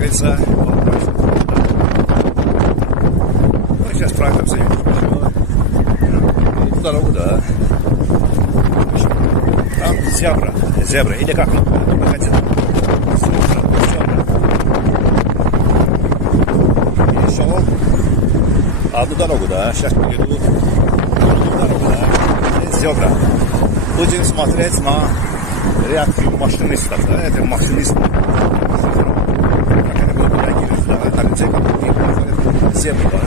говорится, ну, сейчас правильно обзовем. Дорогу, да. Там зебра, или как он хотел. Перешел одну дорогу, да. Сейчас перейду другую дорогу, да. Зебра. Будем смотреть на реакцию машинистов, да. Это машинист. Как это будет реагировать, да. На людей, как они зебры, да.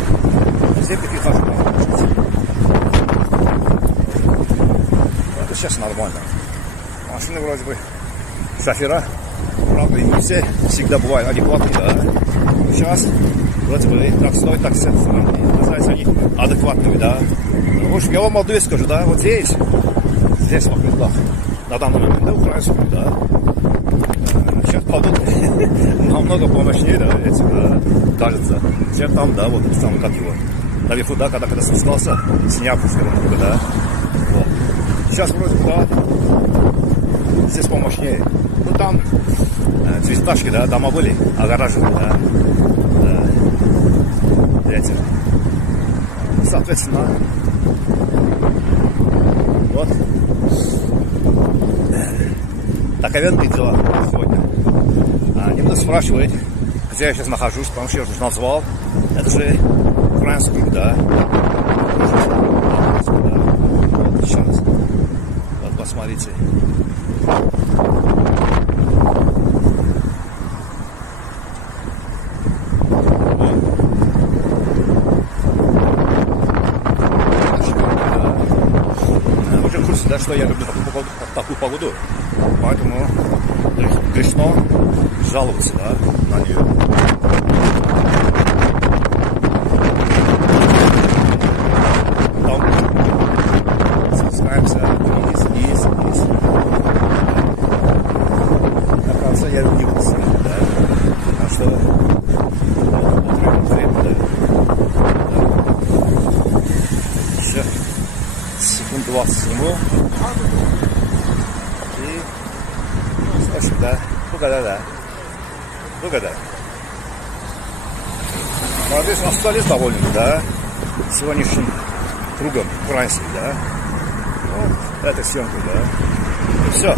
Зебры прихожу. Это сейчас нормально. Машины вроде бы шофера, правда, не все всегда бывают адекватные, да. Сейчас вроде бы так стоит, так все называются они адекватными, да. В общем, я вам молодой скажу, да, вот здесь вокруг, да, на данный момент, да, украинскую, да. Сейчас пойдут намного помощнее, да, эти, да, кажется. Чем там, да, вот там как его. Наверху, да, когда спускался, снял немного, да. Вот. Сейчас вроде бы, да, здесь помощнее. Ну там цветочки, да, дома были, огоражены, да. Эти. Соответственно, вот. Таковенные дела сегодня. Они меня спрашивают, где я сейчас нахожусь, потому что я уже назвал. Это же украинский круг, да. Вот, еще раз. Вот, посмотрите. Уже в курсе, да, что я люблю такую погоду. Поэтому грешно жаловаться, да, на нее. Там спускаемся вниз. Оказывается, я влюбился, да. А что? Время, да. Еще секунд 20 сниму. В общем, да, выгода. Молодежь остались довольны, да, сегодняшним кругом украинским, да. Вот, этой съемкой, да. И все.